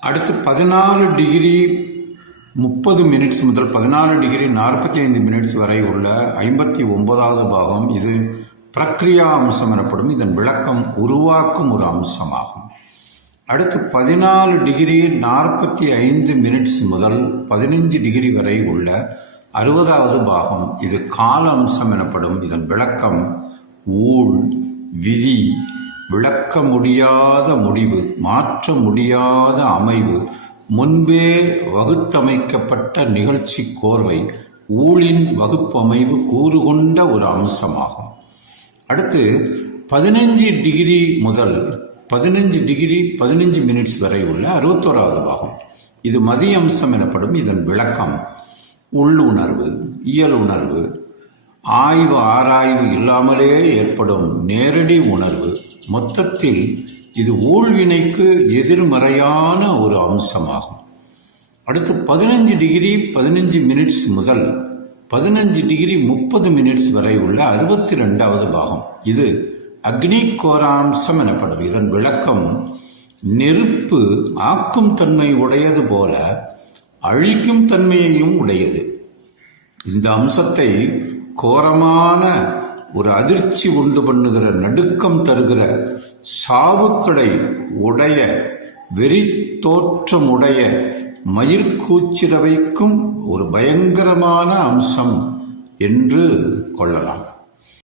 அடுத்து பதினாலு டிகிரி முப்பது மினிட்ஸ் முதல் பதினாலு டிகிரி நாற்பத்தி ஐந்து மினிட்ஸ் வரை உள்ள ஐம்பத்தி ஒன்பதாவது பாகம் இது பிரக்ரியா அம்சம் எனப்படும். இதன் விளக்கம் உருவாக்கும் ஒரு அம்சமாகும். அடுத்து பதினாலு டிகிரி நாற்பத்தி ஐந்து மினிட்ஸ் முதல் பதினஞ்சு டிகிரி வரை உள்ள அறுபதாவது பாகம். இது கால அம்சம் எனப்படும். இதன் விளக்கம் ஊழ் விதி விளக்க முடியாத முடிவு மாற்ற முடியாத அமைவு முன்பே வகுத்தமைக்கப்பட்ட நிகழ்ச்சி கோர்வை ஊழின் வகுப்பமைவு கூறு கொண்ட ஒரு அம்சமாகும். அடுத்து பதினஞ்சு டிகிரி முதல் பதினஞ்சு டிகிரி பதினஞ்சு மினிட்ஸ் வரை உள்ள அறுபத்தோராவது பாகம். இது மதிய அம்சம் எனப்படும் இதன் விளக்கம். உள்ளுணர்வு இயல் உணர்வு ஆய்வு ஆராய்வு இல்லாமலே ஏற்படும் நேரடி உணர்வு மொத்தத்தில் இது ஊழ்வினைக்கு எதிர்மறையான ஒரு அம்சமாகும். அடுத்து பதினஞ்சு டிகிரி பதினஞ்சு மினிட்ஸ் முதல் பதினஞ்சு டிகிரி முப்பது மினிட்ஸ் வரை உள்ள அறுபத்தி ரெண்டாவது பாகம். இது அக்னி கோராம்சம் எனப்படும். இதன் விளக்கம் நெருப்பு ஆக்கும் தன்மை உடையது போல அழிக்கும் தன்மையையும் உடையது. இந்த அம்சத்தை கோரமான ஒரு அதிர்ச்சி உண்டு பண்ணுகிற நடுக்கம் தருகிற சாவுக்கடை உடைய வெறி தோற்றமுடைய மயிர்கூச்சிறவைக்கும் ஒரு பயங்கரமான அம்சம் என்று கொள்ளலாம்.